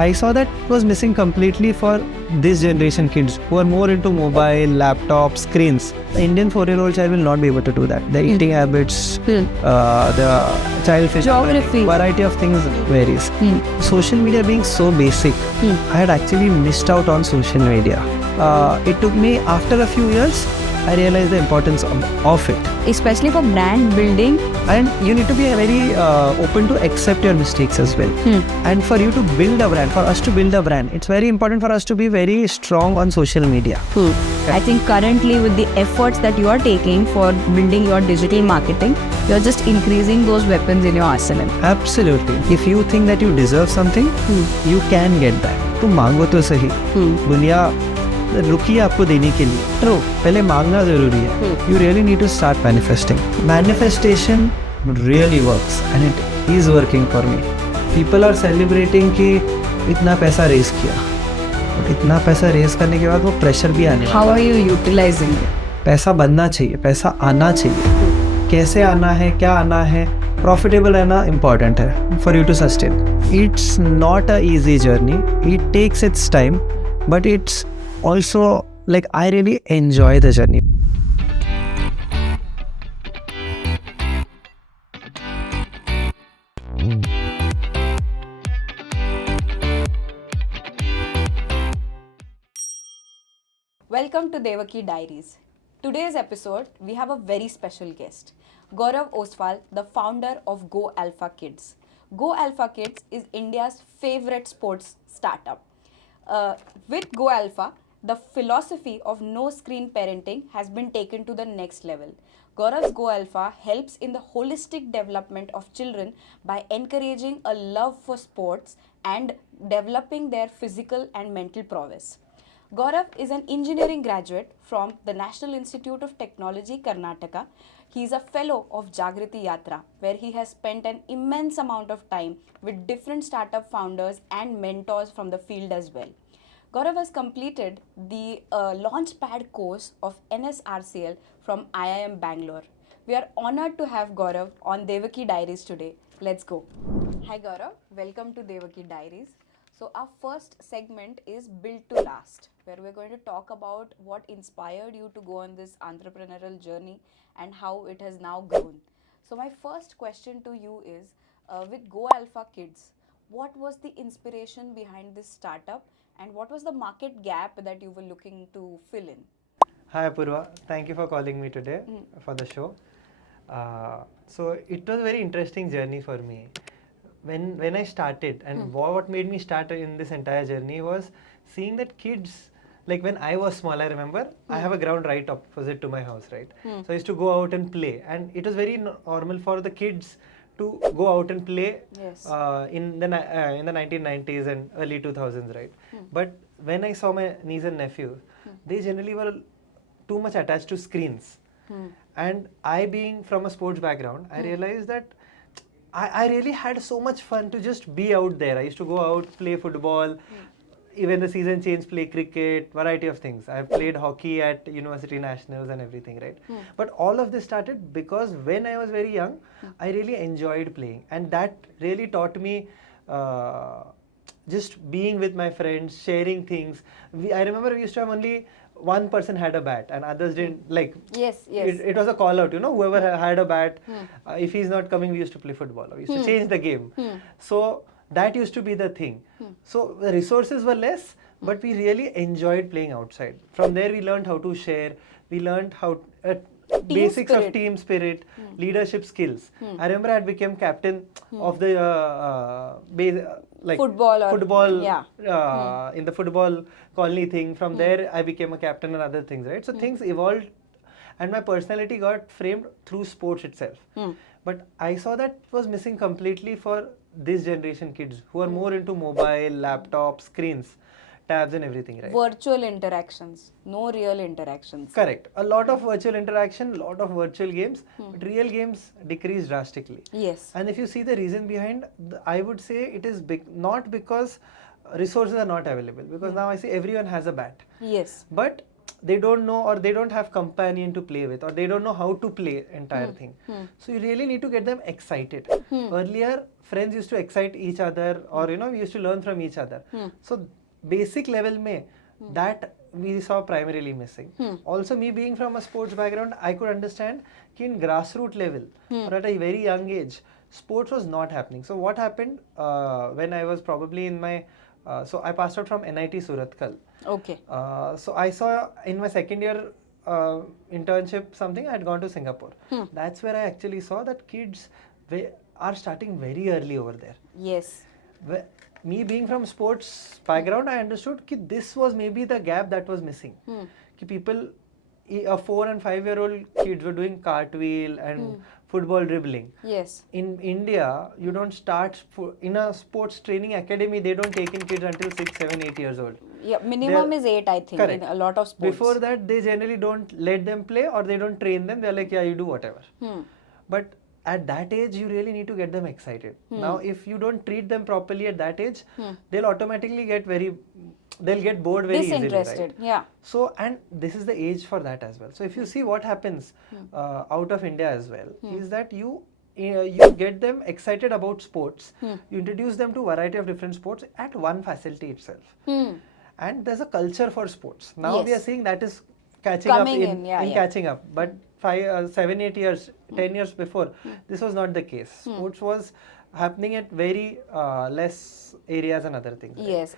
I saw that was missing completely for this generation kids who are more into mobile, laptop, screens. The Indian 4-year-old child will not be able to do that. The eating habits, the child physical Geography. variety of things varies. Social media being so basic, I had actually missed out on social media. It took me after a few years, I realized the importance of it. Especially for brand building. And you need to be very open to accept your mistakes as well. And for you to build a brand, for us to build a brand, it's very important for us to be very strong on social media. I think currently with the efforts that you are taking for building your digital marketing, you're just increasing those weapons in your arsenal. Absolutely. If you think that you deserve something, you can get that. तुम मांगो तो सही. दुनिया रुकी है आपको देने के लिए. True. पहले मांगना जरूरी है. You really need to start manifesting. Manifestation really works and it is working for me. People are celebrating कि इतना पैसा रेस किया. But इतना पैसा रेस करने के बाद वो प्रेशर भी आने. How are you utilizing it? पैसा बनना चाहिए, पैसा आना चाहिए. कैसे आना है, क्या आना है, प्रॉफिटेबल रहना इम्पॉर्टेंट है for you to sustain. It's not a easy journey. It takes its time, but it's also like I really enjoy the journey. Welcome to Devakey Diaries. Today's episode, we have a very special guest, Gaurav Oswal, the founder of GoAlpha Kids. GoAlpha Kids is India's favorite sports startup. With GoAlpha, the philosophy of no screen parenting has been taken to the next level. Gaurav's GoAlpha helps in the holistic development of children by encouraging a love for sports and developing their physical and mental prowess. Gaurav is an engineering graduate from the National Institute of Technology, Karnataka. He is a fellow of Jagriti Yatra, where he has spent an immense amount of time with different startup founders and mentors from the field as well. Gaurav has completed the Launchpad course of NSRCL from IIM Bangalore. We are honored to have Gaurav on Devakey Diaries today. Let's go. Hi Gaurav, welcome to Devakey Diaries. So our first segment is Built to Last, where we're going to talk about what inspired you to go on this entrepreneurial journey and how it has now grown. So my first question to you is, with GoAlpha Kids, what was the inspiration behind this startup and what was the market gap that you were looking to fill in? Hi Apoorva, thank you for calling me today for the show. So it was a very interesting journey for me. When I started, and what made me start in this entire journey was seeing that kids, like when I was small, I remember I have a ground right opposite to my house, right? So I used to go out and play, and it was very normal for the kids to go out and play. Yes. In the 1990s and early 2000s, right? But when I saw my niece and nephew, they generally were too much attached to screens. And I, being from a sports background, I realized that I really had so much fun to just be out there. I used to go out, play football, even the season change, play cricket, variety of things. I've played hockey at university nationals and everything, right? But all of this started because when I was very young, I really enjoyed playing. And that really taught me just being with my friends, sharing things. I remember we used to have only one person had a bat and others didn't, like. Yes. It was a call out, whoever had a bat, if he's not coming, we used to play football, or we used to change the game. So that used to be the thing. So the resources were less, but we really enjoyed playing outside. From there we learned how to share, we learned how basics of team spirit, leadership skills. I remember I became captain of the football in the football colony thing. From there I became a captain and other things, right? So things evolved and my personality got framed through sports itself. But I saw that was missing completely for this generation kids who are more into mobile, laptop, screens, tabs and everything, right? Virtual interactions, no real interactions. Correct. A lot of virtual interaction, a lot of virtual games, but real games decrease drastically. Yes. And if you see the reason behind, I would say it is not because resources are not available, because now I see everyone has a bat. Yes. But they don't know, or they don't have companion to play with, or they don't know how to play entire thing. So you really need to get them excited. Earlier, friends used to excite each other, or we used to learn from each other. So basic level mein, that we saw primarily missing. Also, me being from a sports background, I could understand that in grassroots level, or at a very young age, sports was not happening. So what happened when I was probably in my so I passed out from NIT Suratkal. Okay. So I saw in my second year internship something, I had gone to Singapore. That's where I actually saw that kids are starting very early over there. Yes. Me being from sports background, I understood that this was maybe the gap that was missing. People, 4 and 5 year old kids were doing cartwheel and football dribbling. Yes. In India, you don't start in a sports training academy. They don't take in kids until 6, 7, 8 years old. Yeah, minimum is 8, I think. Correct. In a lot of sports. Before that, they generally don't let them play, or they don't train them. They're like, yeah, you do whatever. But at that age, you really need to get them excited. Now, if you don't treat them properly at that age, they'll automatically they'll get bored very easily, disinterested. right? Yeah. So, and this is the age for that as well. So if you see what happens out of India as well, is that you get them excited about sports. You introduce them to a variety of different sports at one facility itself. And there's a culture for sports. Now we are seeing that is catching Coming up catching up. But 5, 7, 8 years, 10 years before, this was not the case. Sports was happening at very less areas and other things. Right? Yes,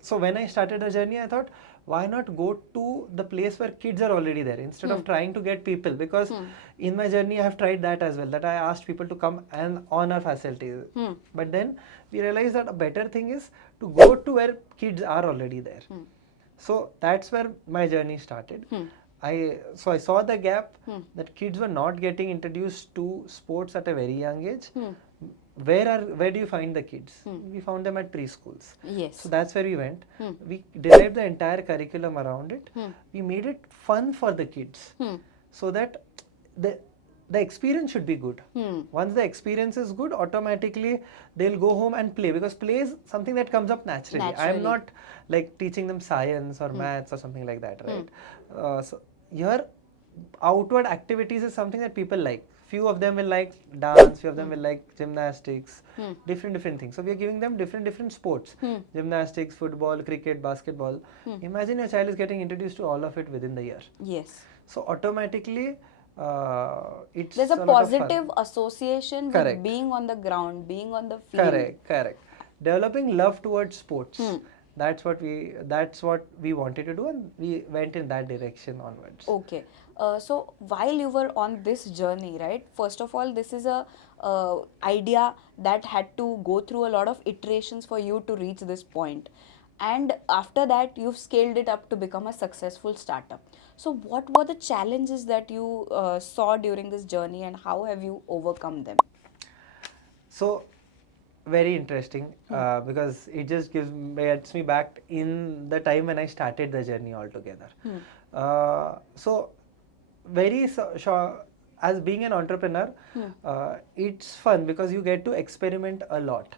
So when I started a journey, I thought, why not go to the place where kids are already there instead of trying to get people? Because in my journey, I have tried that as well. That I asked people to come and on our facilities. But then we realized that a better thing is to go to where kids are already there. So that's where my journey started. I saw the gap that kids were not getting introduced to sports at a very young age. Where do you find the kids? We found them at preschools. Yes. So that's where we went. We derived the entire curriculum around it. We made it fun for the kids, so that the experience should be good. Once the experience is good, automatically they'll go home and play, because play is something that comes up naturally. I am not like teaching them science or maths or something like that, right? So your outward activities is something that people like. Few of them will like dance, few of them will like gymnastics, different things. So we are giving them different sports, gymnastics, football, cricket, basketball. Imagine your child is getting introduced to all of it within the year. Yes. So automatically, there's a positive association with being on the ground, being on the field. Correct. Developing love towards sports. That's what we wanted to do, and we went in that direction onwards. Okay. So while you were on this journey, right? First of all, this is a idea that had to go through a lot of iterations for you to reach this point. And after that, you've scaled it up to become a successful startup. So what were the challenges that you saw during this journey, and how have you overcome them? So, very interesting, because it just gets me back in the time when I started the journey altogether. So, as being an entrepreneur, it's fun because you get to experiment a lot.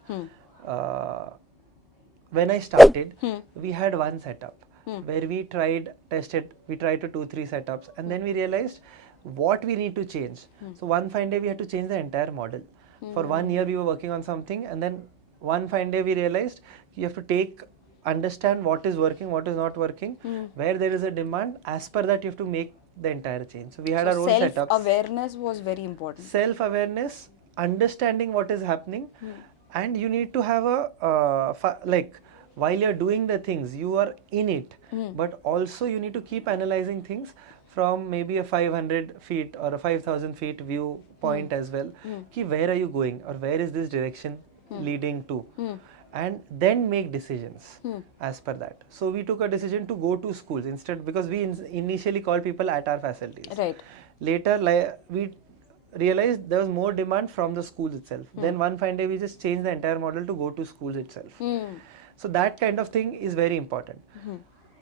When I started, we had one setup where we tested to 2-3 setups, and then we realized what we need to change. So one fine day we had to change the entire model. For 1 year we were working on something, and then one fine day we realized you have to understand what is working, what is not working, where there is a demand. As per that, you have to make the entire change. So we had our own setups. Self-awareness was very important. Self-awareness, understanding what is happening, and you need to have while you're doing the things, you are in it, but also you need to keep analyzing things from maybe a 500 feet or a 5,000 feet view point as well. Where are you going, or where is this direction leading to? And then make decisions as per that. So we took a decision to go to schools instead, because we initially called people at our facilities. Right. Later, we realized there was more demand from the schools itself. Then one fine day we just changed the entire model to go to schools itself. So that kind of thing is very important.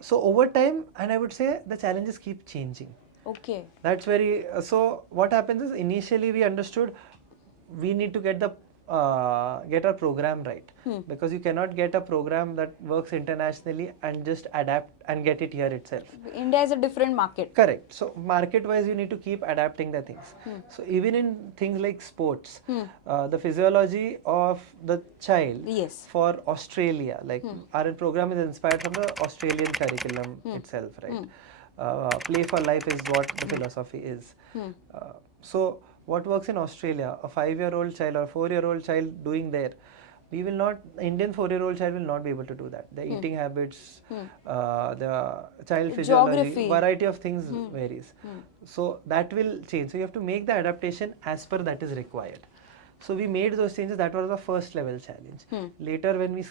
So over time, and I would say the challenges keep changing. Okay. That's very, so what happens is initially we understood we need to get the get our program right, because you cannot get a program that works internationally and just adapt and get it here itself. India is a different market. Correct. So market wise you need to keep adapting the things. So even in things like sports, the physiology of the child Yes. for Australia, like our program is inspired from the Australian curriculum itself, right? Play for life is what the philosophy is. So what works in Australia, a 5-year-old child or 4-year-old child doing there, we will not, Indian 4-year-old child will not be able to do that. The eating habits, the child physiology, Geography. variety of things varies. So that will change. So you have to make the adaptation as per that is required. So we made those changes. That was the first level challenge. Later when we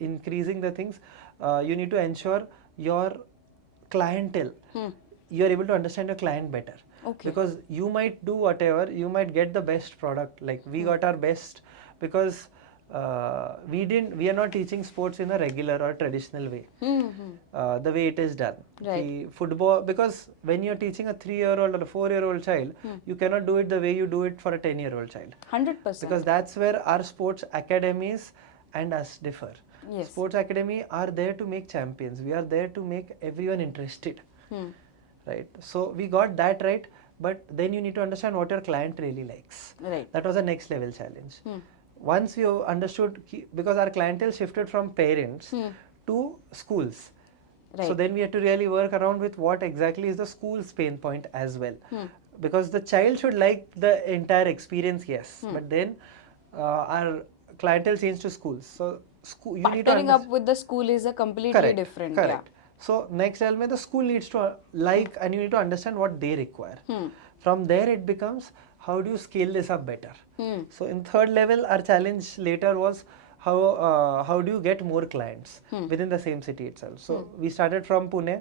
increasing the things, you need to ensure your clientele, you are able to understand your client better. Okay. Because you might do whatever, you might get the best product. Like we got our best because we are not teaching sports in a regular or traditional way, the way it is done. Right. The football, because when you're teaching a 3-year-old or a 4-year-old child, you cannot do it the way you do it for a 10-year-old child. 100%. Because that's where our sports academies and us differ. Yes. Sports academy are there to make champions. We are there to make everyone interested. Right. So we got that right, but then you need to understand what your client really likes. Right. That was the next level challenge. Once you understood, because our clientele shifted from parents to schools. Right. So then we had to really work around with what exactly is the school's pain point as well. Because the child should like the entire experience, yes, but then our clientele changed to schools. So you need to Partnering up with the school is a completely different. Correct. So next element, the school needs to like and you need to understand what they require. From there it becomes, how do you scale this up better? So in third level, our challenge later was how do you get more clients within the same city itself. So we started from Pune.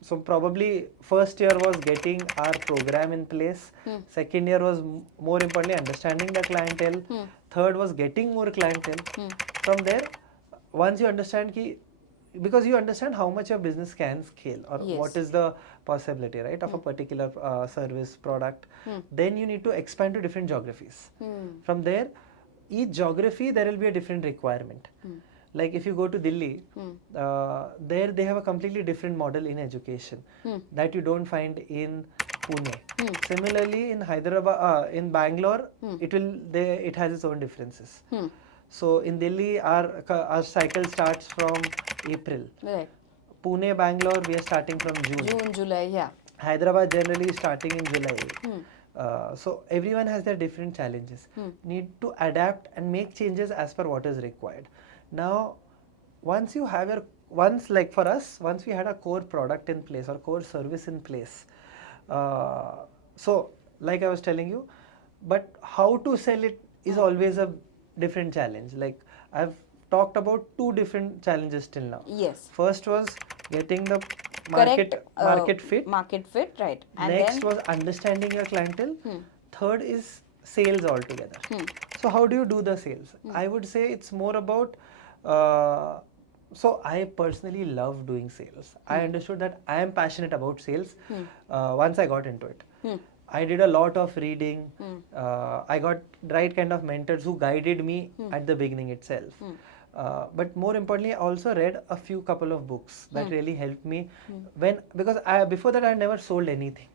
So probably first year was getting our program in place. Second year was more importantly understanding the clientele. Third was getting more clientele. From there, once you understand because you understand how much your business can scale or what is the possibility, right, of a particular service product, then you need to expand to different geographies. From there, each geography there will be a different requirement. Like if you go to Delhi, there they have a completely different model in education that you don't find in Pune. Similarly, in Hyderabad, in Bangalore, it has its own differences. So in Delhi, our cycle starts from April. Right. Pune, Bangalore, we are starting from June. June, July, yeah. Hyderabad generally starting in July. So everyone has their different challenges. Need to adapt and make changes as per what is required. Now, once you have like for us, once we had a core product in place or core service in place, so like I was telling you, but how to sell it is always a different challenge. Like I've talked about 2 different challenges till now. Yes. First was getting the market fit. Market fit, right. And Next then was understanding your clientele. Third is sales altogether. So how do you do the sales? I would say it's more about, so I personally love doing sales. I understood that I am passionate about sales once I got into it. I did a lot of reading. I got right kind of mentors who guided me at the beginning itself. But more importantly, I also read a couple of books that really helped me because before that I had never sold anything.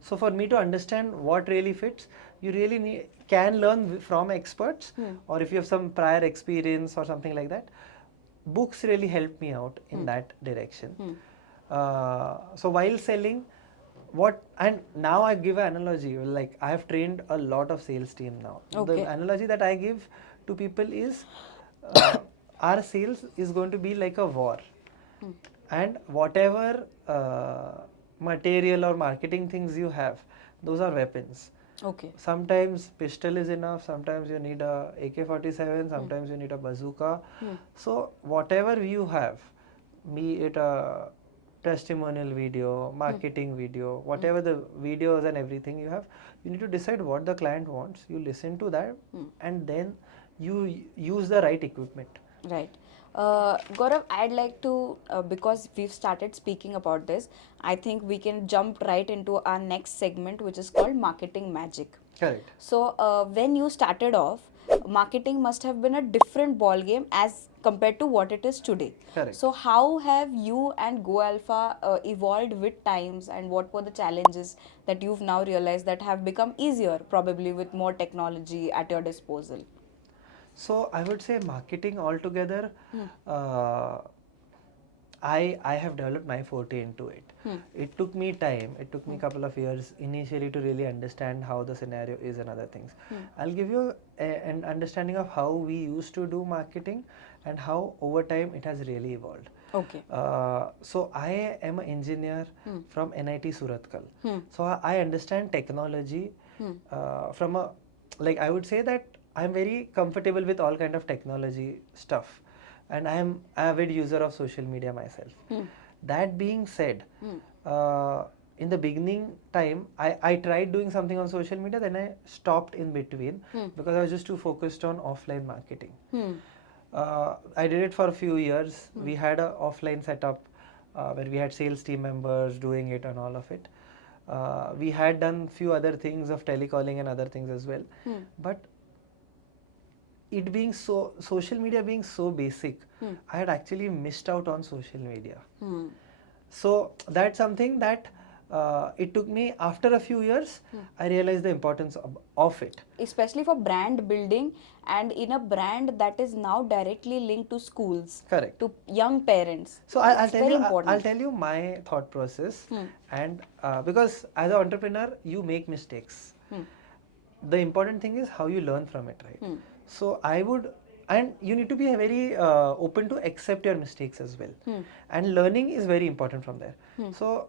So for me to understand what really fits, you really can learn from experts, or if you have some prior experience or something like that. Books really helped me out in that direction. So while selling, and now I give an analogy, like I have trained a lot of sales team now. Okay. The analogy that I give to people is our sales is going to be like a war, and whatever material or marketing things you have, those are weapons. okay. Sometimes pistol is enough, sometimes you need a AK-47, sometimes you need a bazooka. So whatever you have, be it a testimonial video, marketing video, whatever the videos and everything you have, you need to decide what the client wants, you listen to that, and then you use the right equipment. Right. Gaurav, I'd like to, because we've started speaking about this, I think we can jump right into our next segment, which is called Marketing Magic. Correct. So when you started off, marketing must have been a different ball game as compared to what it is today. Correct. So how have you and GoAlpha evolved with times, and what were the challenges that you've now realized that have become easier, probably with more technology at your disposal? So I would say marketing altogether, uh, I have developed my forte into it. It took me time. It took me a couple of years initially to really understand how the scenario is and other things. I'll give you an understanding of how we used to do marketing and how over time it has really evolved. Okay. So I am an engineer from NIT Suratkal. So I understand technology from a, like I would say that I'm very comfortable with all kind of technology stuff, and I am avid user of social media myself. That being said, in the beginning time, I tried doing something on social media, then I stopped in between because I was just too focused on offline marketing. I did it for a few years. We had an offline setup where we had sales team members doing it and all of it. We had done few other things of telecalling and other things as well. But it being so, social media being so basic, I had actually missed out on social media. So that's something that it took me after a few years, I realized the importance of it. Especially for brand building, and in a brand that is now directly linked to schools, Correct. to young parents. So It's I'll tell very you, important. I'll tell you my thought process, and because as an entrepreneur, you make mistakes. The important thing is how you learn from it, right? So I would, and you need to be very open to accept your mistakes as well. And learning is very important from there. So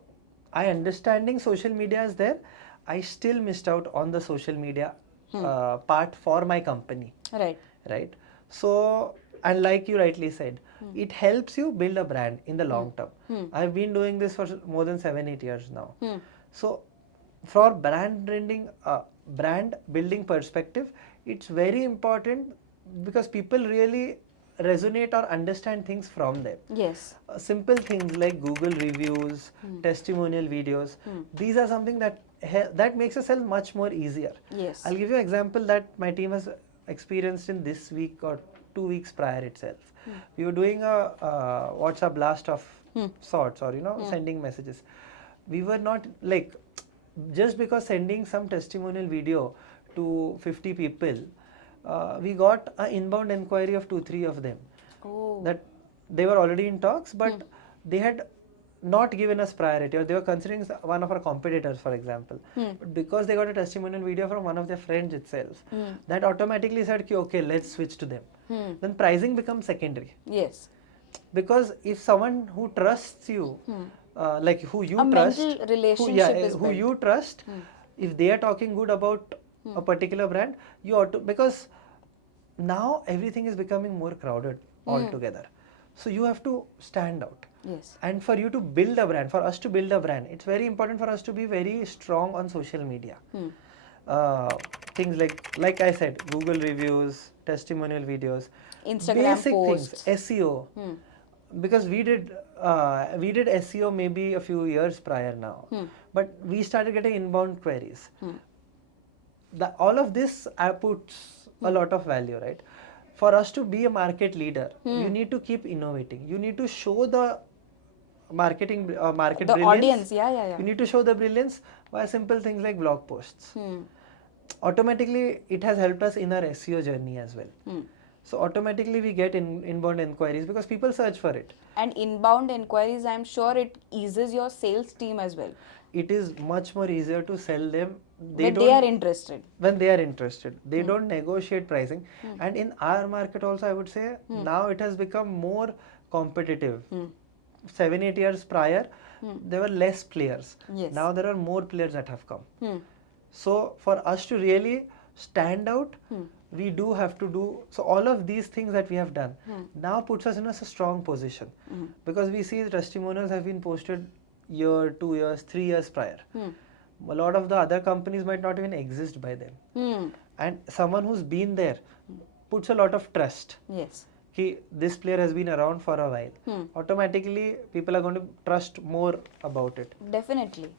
I understanding social media is there. I still missed out on the social media part for my company. Right. So, and like you rightly said, it helps you build a brand in the long term. I've been doing this for more than 7-8 years now. So for brand building perspective, it's very important because people really resonate or understand things from them. Yes. Simple things like Google reviews, testimonial videos, these are something that that makes a sell much more easier. Yes. I'll give you an example that my team has experienced in this week or 2 weeks prior itself. We were doing a WhatsApp blast of sorts, or sending messages. We were not like, just because sending some testimonial video to 50 people, we got an inbound inquiry of 2-3 of them. Oh. That they were already in talks, but they had not given us priority, or they were considering one of our competitors, for example. But because they got a testimonial video from one of their friends itself, that automatically said, okay, let's switch to them. Then pricing becomes secondary. Yes. Because if someone who trusts you, like who you A trust, mental relationship is who built. you trust, if they are talking good about a particular brand, you ought to, because now everything is becoming more crowded altogether. So you have to stand out. Yes. And for you to build a brand, for us to build a brand, it's very important for us to be very strong on social media. Things like I said, Google reviews, testimonial videos, Instagram basic posts. things, SEO. Because we did SEO maybe a few years prior now, but we started getting inbound queries. All of this puts a lot of value, right? For us to be a market leader, you need to keep innovating. You need to show the market The brilliance. audience, yeah. You need to show the brilliance by simple things like blog posts. Automatically, it has helped us in our SEO journey as well. So automatically we get inbound inquiries because people search for it. And inbound inquiries, I'm sure it eases your sales team as well. It is much more easier to sell them When they are interested. When they are interested. They don't negotiate pricing. And in our market also, I would say, now it has become more competitive. 7-8 years prior, there were less players. Yes. Now there are more players that have come. So for us to really stand out, we do have to do, so all of these things that we have done now puts us in a strong position, because we see the testimonials have been posted year, 2 years, 3 years prior. A lot of the other companies might not even exist by then. And someone who's been there puts a lot of trust. Yes. This player has been around for a while. Automatically, people are going to trust more about it. Definitely.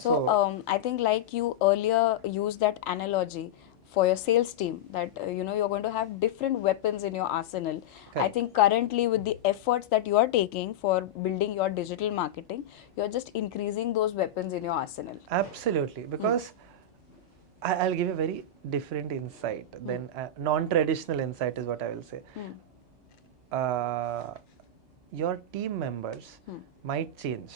So I think like you earlier used that analogy for your sales team, that you're going to have different weapons in your arsenal. I Correct. think currently with the efforts that you are taking for building your digital marketing, you're just increasing those weapons in your arsenal. Absolutely, because I'll give a very different insight than non-traditional insight is what I will say. Your team members might change.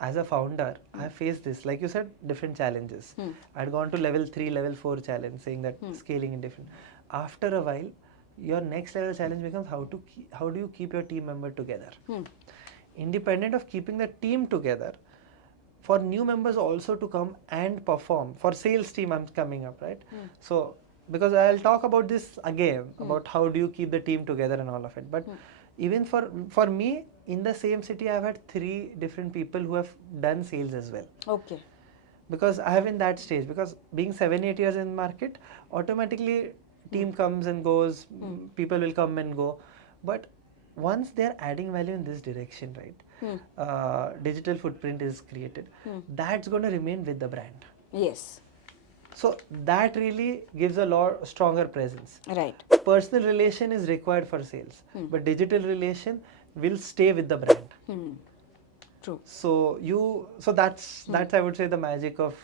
As a founder, I faced this, like you said, different challenges. I'd gone to level 3, level 4 challenge, saying that scaling in different. After a while, your next level challenge becomes how do you keep your team member together? Independent of keeping the team together, for new members also to come and perform. For sales team, I'm coming up, right? So, because I'll talk about this again, about how do you keep the team together and all of it. But even for me, in the same city, I've had 3 different people who have done sales as well. Okay. Because I have in that stage, because being 7-8 years in market, automatically team comes and goes, people will come and go. But once they're adding value in this direction, right, digital footprint is created, that's going to remain with the brand. Yes. So that really gives a lot stronger presence. Right. Personal relation is required for sales, but digital relation will stay with the brand. True. So that's I would say the magic of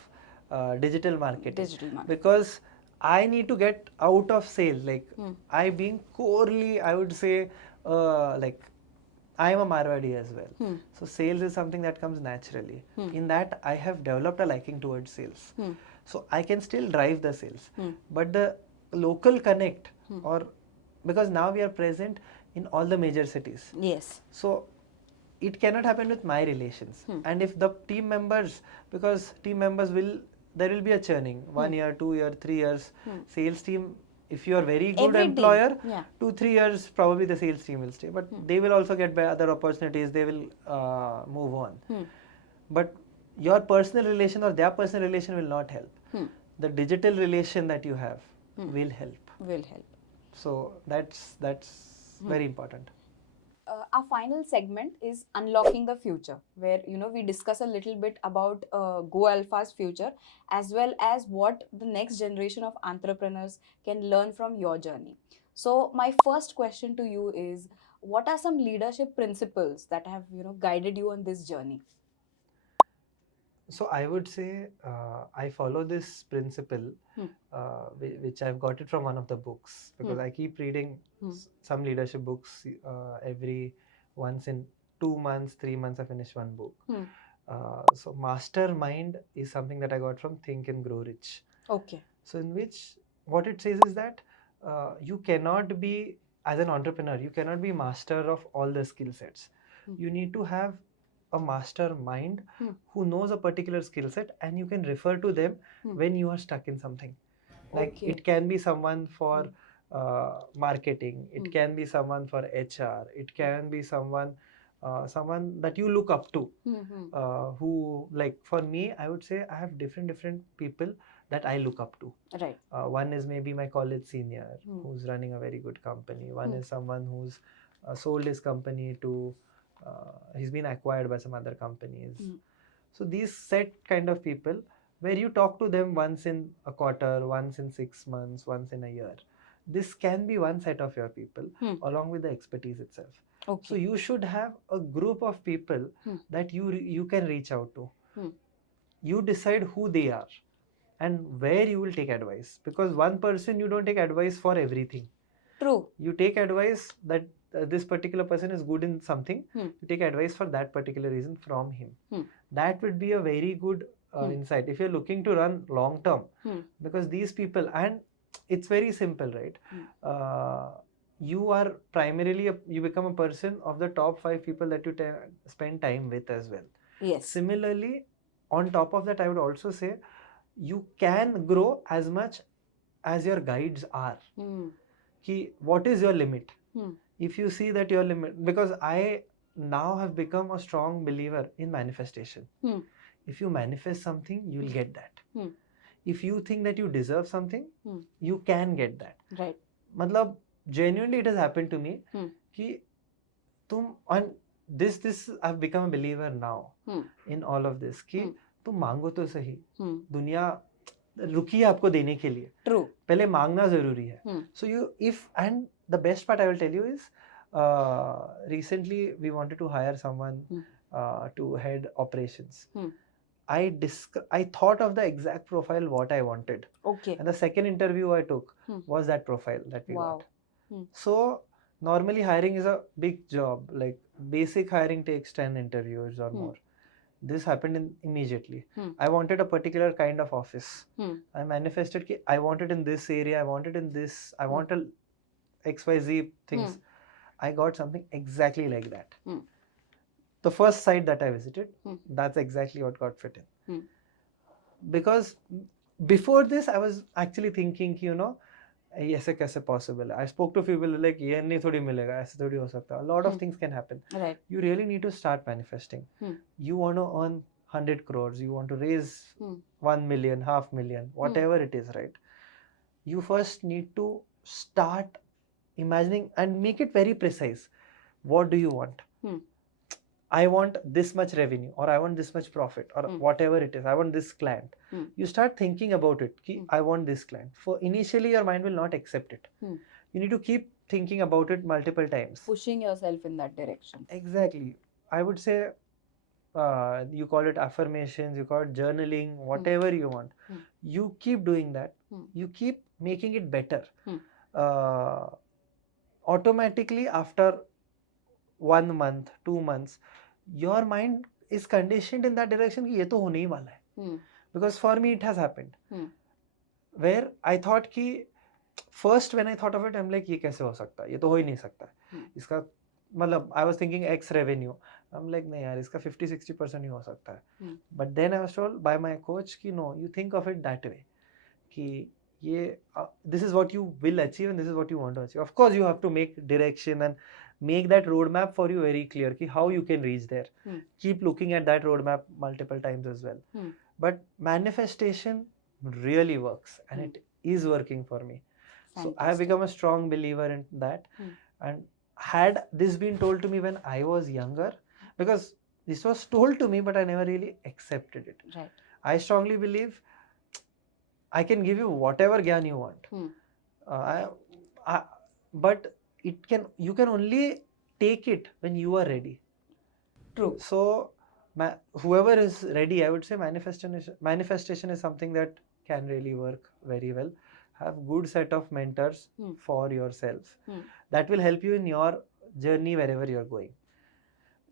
digital marketing. Digital marketing. Because I need to get out of sales, like I being corely, I would say, like I am a Marwadi as well. So sales is something that comes naturally. In that I have developed a liking towards sales. So I can still drive the sales, but the local connect, or because now we are present in all the major cities. Yes. So it cannot happen with my relations. And if the team members, because team members there will be a churning, 1 year, 2 year, 3 years. Sales team, if you are very good Every employer, team, 2-3 years probably the sales team will stay, but they will also get other opportunities, they will move on. But your personal relation or their personal relation will not help. The digital relation that you have will help. Will help. So that's very important. Our final segment is unlocking the future, where we discuss a little bit about GoAlpha's future, as well as what the next generation of entrepreneurs can learn from your journey. So my first question to you is, what are some leadership principles that have guided you on this journey? So I would say I follow this principle, which I've got it from one of the books, because I keep reading some leadership books every once in 2 months, 3 months I finish one book. So mastermind is something that I got from Think and Grow Rich. Okay. So in which what it says is that you cannot be, as an entrepreneur, you cannot be master of all the skill sets. You need to have a mastermind who knows a particular skill set, and you can refer to them when you are stuck in something. Like it can be someone for marketing, it can be someone for HR, it can be someone that you look up to, who, like for me, I would say I have different people that I look up to. Right. One is maybe my college senior who's running a very good company. One is someone who's sold his company to he's been acquired by some other companies. So these set kind of people where you talk to them once in a quarter, once in 6 months, once in a year. This can be one set of your people along with the expertise itself. Okay. So you should have a group of people that you can reach out to. You decide who they are and where you will take advice, because one person you don't take advice for everything. True. You take advice that this particular person is good in something, you take advice for that particular reason from him. That would be a very good insight if you're looking to run long term, because these people, and it's very simple, right? You are primarily you become a person of the top 5 people that you spend time with as well. Yes. Similarly, on top of that, I would also say you can grow as much as your guides are. What is your limit? If you see that your limit, because I now have become a strong believer in manifestation. If you manifest something, you will get that. If you think that you deserve something, you can get that. Right. Matlab, genuinely it has happened to me कि तुम on this I've become a believer now in all of this कि तुम मांगो तो सही, Hmm. दुनिया रुकी है आपको देने के लिए, True. पहले मांगना जरूरी है. Hmm. So you if and the best part I will tell you is recently we wanted to hire someone to head operations. I thought of the exact profile what I wanted, Okay. and the second interview I took was that profile that we Wow. got. So normally hiring is a big job, like basic hiring takes 10 interviews or more. This happened immediately. I wanted a particular kind of office. I manifested ki I wanted in this area, I wanted in this, I wanted XYZ things. I got something exactly like that. The first site that I visited, that's exactly what got fit in. Because before this, I was actually thinking, you know, ऐसे कैसे possible है? I spoke to people like ये नहीं थोड़ी मिलेगा, ऐसे थोड़ी हो सकता. A lot of things can happen. Right. You really need to start manifesting. You want to earn 100 crores, you want to raise 1 million, half million, whatever it is, right? You first need to start imagining and make it very precise. What do you want? I want this much revenue, or I want this much profit, or whatever it is. I want this client. You start thinking about it. Ki, I want this client. For initially, your mind will not accept it. You need to keep thinking about it multiple times. Pushing yourself in that direction. Exactly. I would say you call it affirmations, you call it journaling, whatever you want. You keep doing that. You keep making it better. Automatically, after 1 month, 2 months, your mind is conditioned in that direction कि ये तो होने ही वाला है. Because for me it has happened. Where I thought कि first when I thought of it, I'm like ये कैसे हो सकता है, ये तो हो ही नहीं सकता है. इसका मतलब I was thinking X revenue. I'm like नहीं यार, इसका 50-60% ही हो सकता है. But then I was told by my coach कि no, you think of it that way. कि ये this is what you will achieve and this is what you want to achieve. Of course you have to make direction and make that roadmap for you very clear ki how you can reach there. Keep looking at that roadmap multiple times as well. But manifestation really works, and it is working for me. Fantastic. So I have become a strong believer in that. And had this been told to me when I was younger, because this was told to me but I never really accepted it. Right. I strongly believe I can give you whatever gyan you want. But you can only take it when you are ready. True. So whoever is ready, I would say manifestation is something that can really work very well. Have good set of mentors for yourself. That will help you in your journey wherever you're going.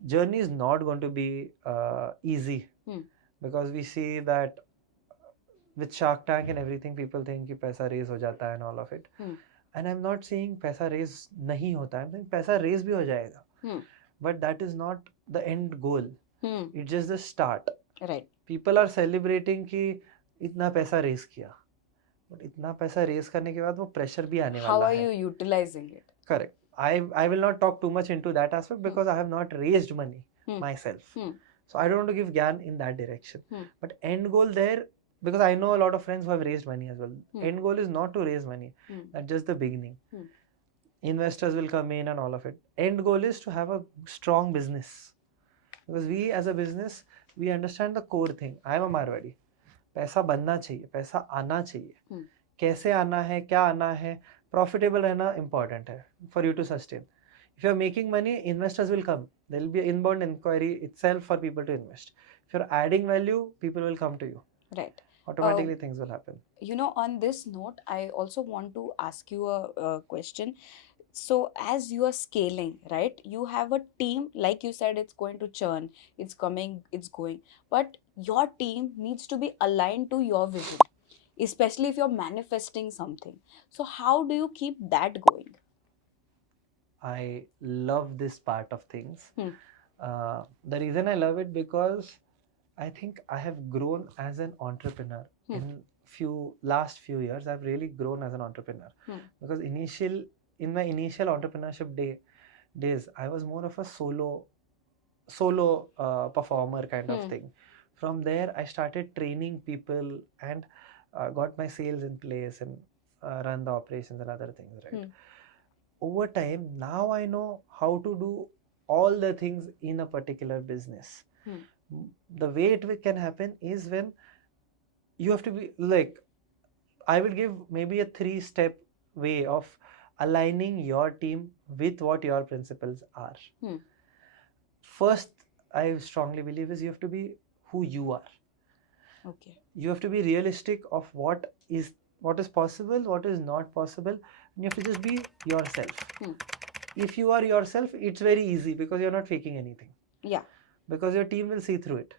Journey is not going to be easy, because we see that with Shark Tank and everything, people think कि पैसा raise हो जाता है and all of it. And I'm not saying पैसा raise नहीं होता है. I'm saying पैसा raise भी हो जाएगा. But that is not the end goal. It's just the start. Right. People are celebrating कि इतना पैसा raise किया. But इतना पैसा raise करने के बाद वो pressure भी आने वाला है. How are you utilizing it? Correct. I will not talk too much into that aspect because I have not raised money myself. So I don't want to give gyan in that direction. But end goal there, because I know a lot of friends who have raised money as well. End goal is not to raise money. That's just the beginning. Investors will come in and all of it. End goal is to have a strong business. Because we as a business, we understand the core thing. I am a Marwadi. पैसा बनना चाहिए, पैसा आना चाहिए. कैसे आना है, क्या आना है, profitable रहना important है for you to sustain. If you are making money, investors will come. There will be an inbound inquiry itself for people to invest. If you are adding value, people will come to you. Right. Automatically things will happen. You know, on this note, I also want to ask you a question. So as you are scaling, right, you have a team, like you said, it's going to churn, it's coming, it's going, but your team needs to be aligned to your vision, especially if you're manifesting something. So how do you keep that going? I love this part of things. The reason I love it because I think I have grown as an entrepreneur in last few years. I've really grown as an entrepreneur because in my initial entrepreneurship days, I was more of a solo performer kind of thing. From there, I started training people and got my sales in place and run the operations and other things, right? Over time, now I know how to do all the things in a particular business. The way can happen is when you have to be like, I will give maybe a 3-step way of aligning your team with what your principles are. First, I strongly believe is you have to be who you are. Okay. You have to be realistic of what is possible, what is not possible, and you have to just be yourself. If you are yourself, it's very easy because you're not faking anything. Yeah. Because your team will see through it.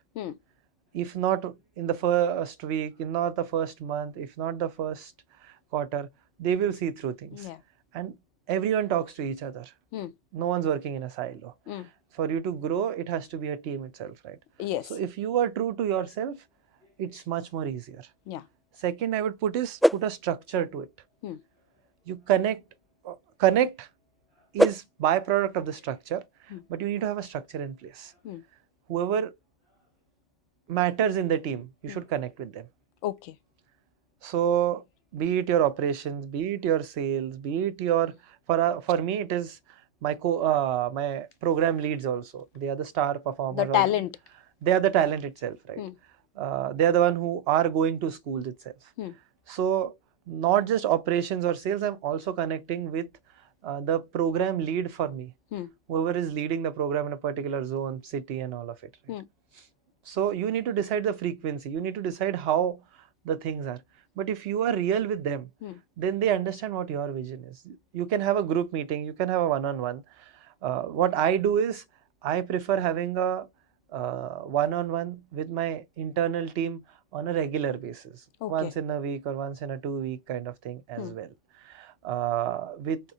If not in the first week, if not the first month, if not the first quarter, they will see through things. Yeah. And everyone talks to each other. No one's working in a silo. For you to grow, it has to be a team itself, right? Yes. So if you are true to yourself, it's much more easier. Yeah. Second, I would put a structure to it. You connect is byproduct of the structure, but you need to have a structure in place. Whoever matters in the team, you should connect with them. Okay. So be it your operations, be it your sales, be it your for me it is my my program leads also. They are the star performer. The talent. They are the talent itself, right? They are the one who are going to schools itself. So not just operations or sales, I'm also connecting with the program lead for me. Whoever is leading the program in a particular zone, city, and all of it. Right? So you need to decide the frequency. You need to decide how the things are. But if you are real with them, then they understand what your vision is. You can have a group meeting. You can have a one-on-one. What I do is I prefer having a one-on-one with my internal team on a regular basis. Okay. Once in a week or once in a 2-week kind of thing as well. With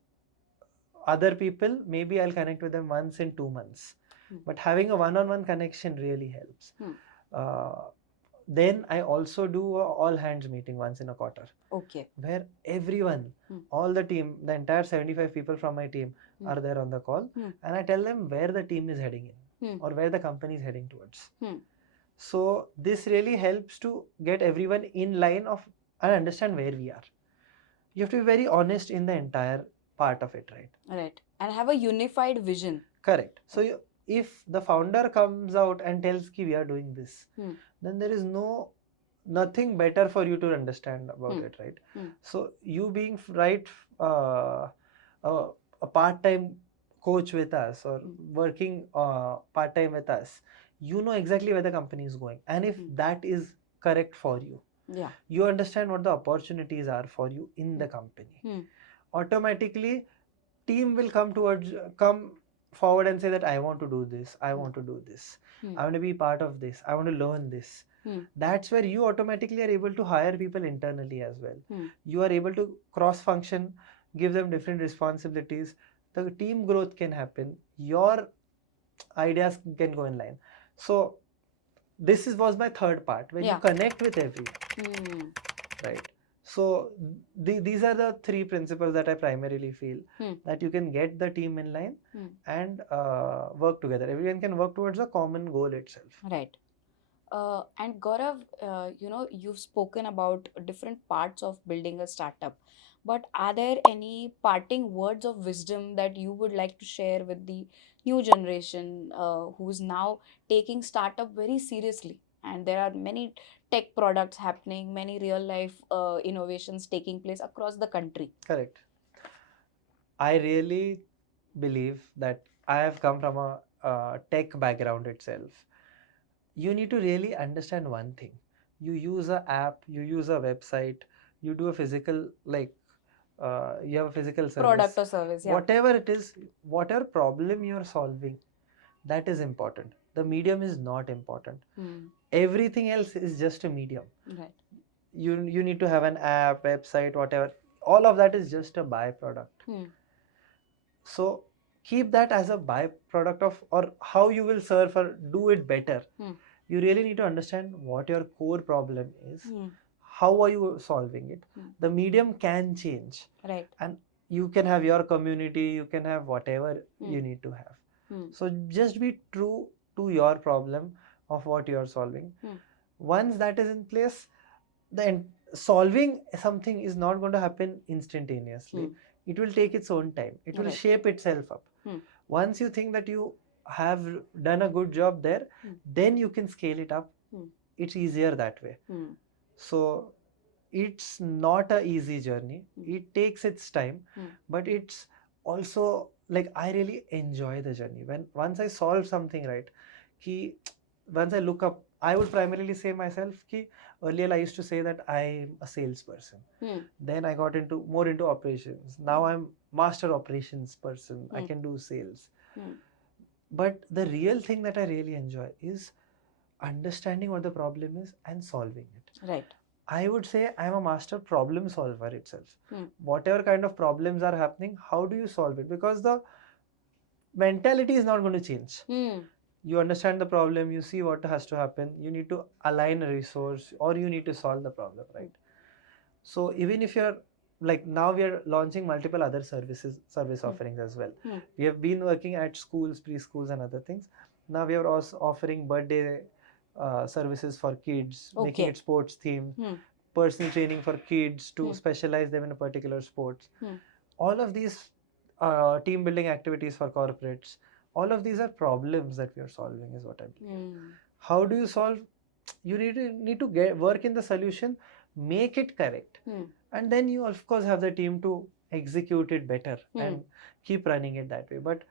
other people, maybe I'll connect with them once in 2 months. But having a one-on-one connection really helps. Then I also do a all hands meeting once in a quarter. Okay. Where everyone, all the team, the entire 75 people from my team are there on the call, and I tell them where the team is heading in or where the company is heading towards. So this really helps to get everyone in line of and understand where we are. You have to be very honest in the entire part of it, right? Right. And have a unified vision. Correct. So if the founder comes out and tells ki we are doing this, then there is nothing better for you to understand about it, right? So you being a part-time coach with us or working part-time with us, you know exactly where the company is going, and if that is correct for you, you understand what the opportunities are for you in the company. Automatically, team will come forward and say that I want to do this, I want to do this, I want to be part of this, I want to learn this. That's where you automatically are able to hire people internally as well. You are able to cross function, give them different responsibilities. The team growth can happen, your ideas can go in line. So this was my third part, when you connect with everyone, right? So these are the 3 principles that I primarily feel that you can get the team in line and work together. Everyone can work towards a common goal itself. Right. And Gaurav, you've spoken about different parts of building a startup, but are there any parting words of wisdom that you would like to share with the new generation who's now taking startup very seriously? And there are many tech products happening, many real life innovations taking place across the country. Correct. I really believe that I have come from a tech background itself. You need to really understand one thing. You use an app, you use a website, you do a physical, you have a physical service. Product or service, yeah. Whatever it is, whatever problem you're solving, that is important. The medium is not important. Everything else is just a medium. Right. You need to have an app, website, whatever. All of that is just a byproduct. So keep that as a byproduct of, or how you will serve or do it better. You really need to understand what your core problem is. How are you solving it? The medium can change. Right. And you can have your community, you can have whatever you need to have. So just be true to your problem of what you are solving. Once that is in place, solving something is not going to happen instantaneously. It will take its own time. It will shape itself up. Once you think that you have done a good job there, then you can scale it up. It's easier that way. So it's not a easy journey. It takes its time, but it's also like I really enjoy the journey. Once I solve something, right, once I look up, I would primarily say myself earlier I used to say that I'm a salesperson. Then I got more into operations. Now I'm master operations person. I can do sales. But the real thing that I really enjoy is understanding what the problem is and solving it. Right. I would say I'm a master problem solver itself. Whatever kind of problems are happening, how do you solve it? Because the mentality is not going to change. You understand the problem, you see what has to happen, you need to align a resource or you need to solve the problem, right? So even if you're like now we are launching multiple other service offerings as well. We have been working at schools, preschools and other things. Now we are also offering birthday services for kids, making it sports themed, personal training for kids to specialize them in a particular sports. All of these team building activities for corporates, all of these are problems that we are solving is what I believe. How do you solve? You need to work in the solution, make it correct, and then you of course have the team to execute it better and keep running it that way. But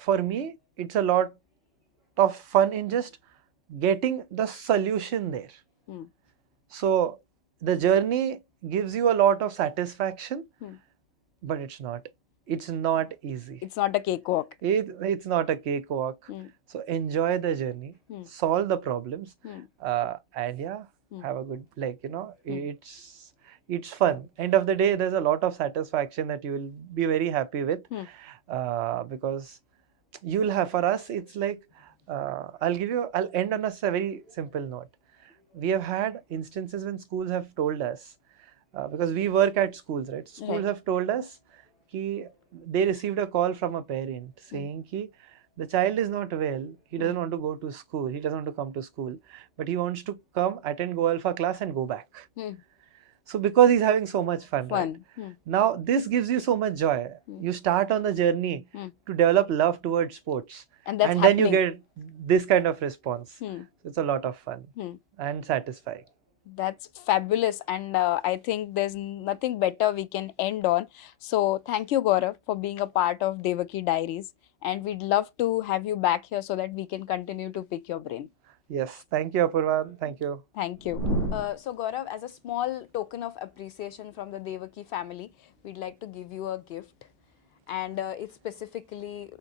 for me, it's a lot of fun in just getting the solution there. So the journey gives you a lot of satisfaction, but it's not easy. It's not a cakewalk. It's not a cakewalk. So enjoy the journey, solve the problems, and have a good, it's fun. End of the day, there's a lot of satisfaction that you will be very happy with, because you will have, for us, it's like, I'll end on a very simple note. We have had instances when schools have told us, because we work at schools, right? Schools have told us they received a call from a parent saying the child is not well, he doesn't want to go to school, he doesn't want to come to school, but he wants to come attend GoAlpha class and go back. So because he's having so much fun. Right? Now this gives you so much joy. You start on the journey to develop love towards sports, and then you get this kind of response. So it's a lot of fun and satisfying. That's fabulous, and I think there's nothing better we can end on. So thank you, Gaurav, for being a part of Devakey Diaries, and we'd love to have you back here so that we can continue to pick your brain. Yes, thank you, Apoorva. Thank you. Thank you. So Gaurav, as a small token of appreciation from the Devakey family, we'd like to give you a gift, and it's specifically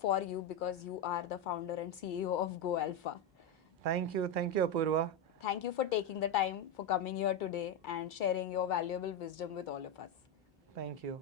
for you because you are the founder and CEO of GoAlpha. Thank you, Apoorva. Thank you for taking the time for coming here today and sharing your valuable wisdom with all of us. Thank you.